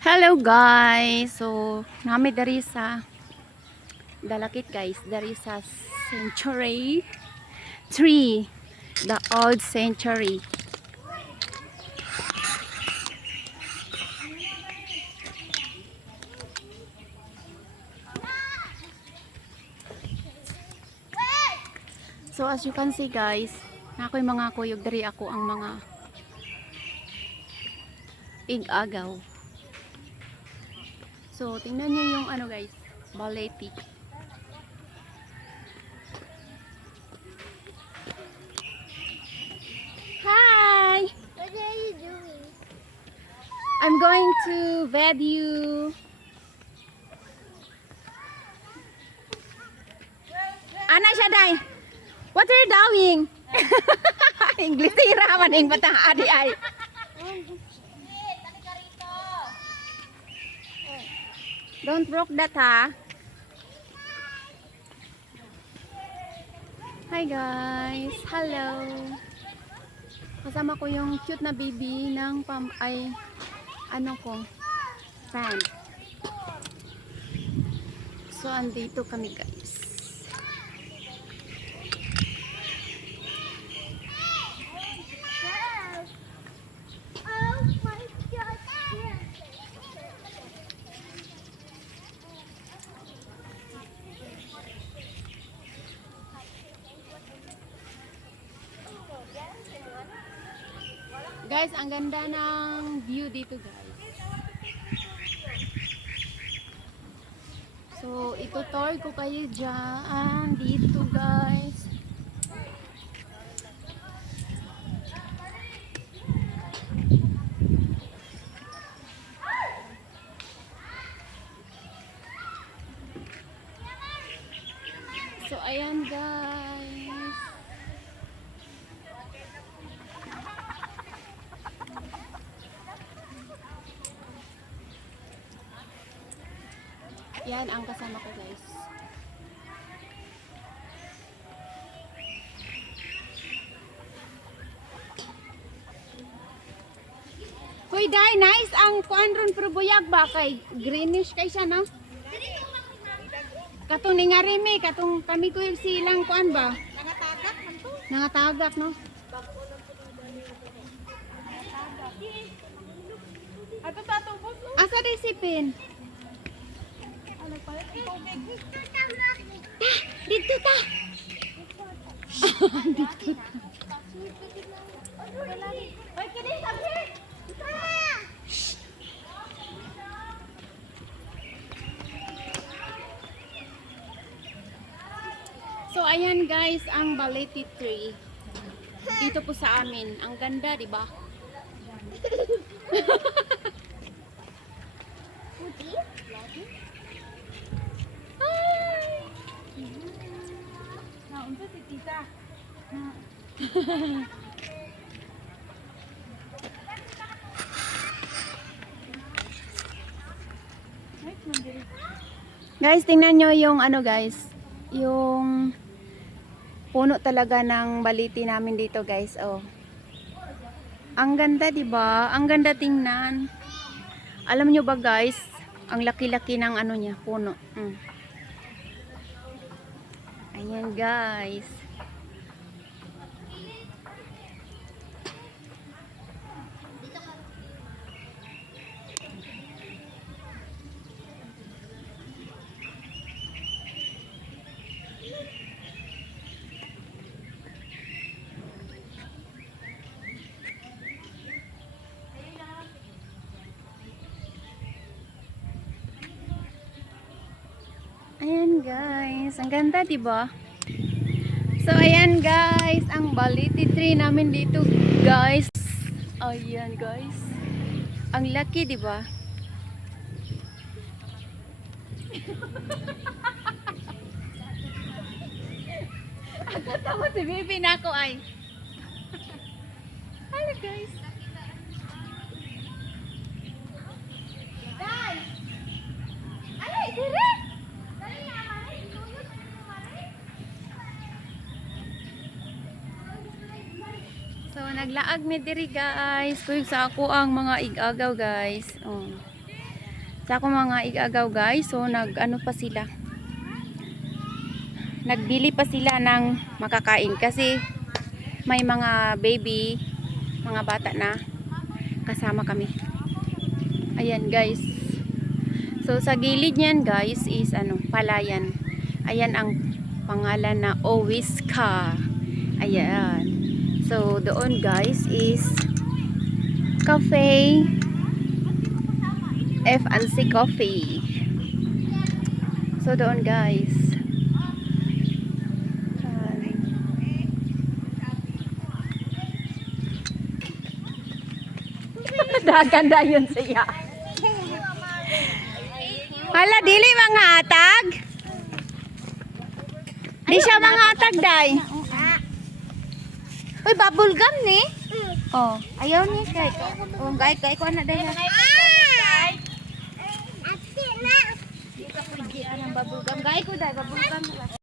Hello guys. So, nami dari sa Dalakit guys, dari sa Century Tree, the old century. So as you can see guys, na ako'y mga kuyog dari ako ang mga ig-agaw. So tingnan niyo yung ano guys, baleti. Hi! What are you doing? I'm going to vet you. Ana siya day. What are you doing? English tira man ing batang adi ay. Don't broke that ha. Hi guys. Hello. Kasama ko yung cute na baby ng ano ko, fan. So andito kami guys. Oh my God! Guys, ang ganda ng view dito guys. So, itutour ko kayo dyan. Dito guys. So, ayan guys. Yan ang kasama ko guys. Hoy day, nice ang kuan ron pero buyag ba kay greenish kay siya no? Katong ni nga rimi, katong kami ko yung silang kuan ba? Nangatagak man to. Nangatagak no? Ato tatubos no? Asa day sipin? Ano pala? Tubig. Dito ta. Hoy, kini sabi. So ayan guys, ang baleti tree. Dito po sa amin. Ang ganda, di ba? Puti? Hi! Naunsa si tita. Nice man diri. Guys, tingnan nyo yung ano guys. Yung puno talaga ng baliti namin dito guys. Oh. Ang ganda, di ba? Ang ganda tingnan. Alam nyo ba guys, ang laki-laki ng ano niya, puno. Ayan guys. Ayan guys, ang ganda 'di ba? So ayan guys, ang baliti tree namin dito guys. Ayan guys. Ang laki 'di ba? Agad mo si baby na ako ay. Hello guys. Guys! Alay, dire! Dali na, mali. Tuyod, mali. So naglaag mi diri guys. Kuyog sa ako ang mga igagaw guys. Oh. Sa ako mga igagaw guys, so nag-ano pa sila. Nagbili pa sila ng makakain kasi may mga baby, mga bata na kasama kami. Ayan guys. So sa gilid niyan guys is ano, palayan. Ayan ang pangalan na Owiska. Ayan. So doon guys is cafe. F&C Coffee. So doon guys. Ganda yun siya. Hala, dili mga atag. Di siya mga atag, day. Uy, bubble gum ni. Oh. Ayaw ni kay. Oh, gay ko na dai. Ati na. Di ka pwede ang bubble gum. Gay ko dai bubble gum.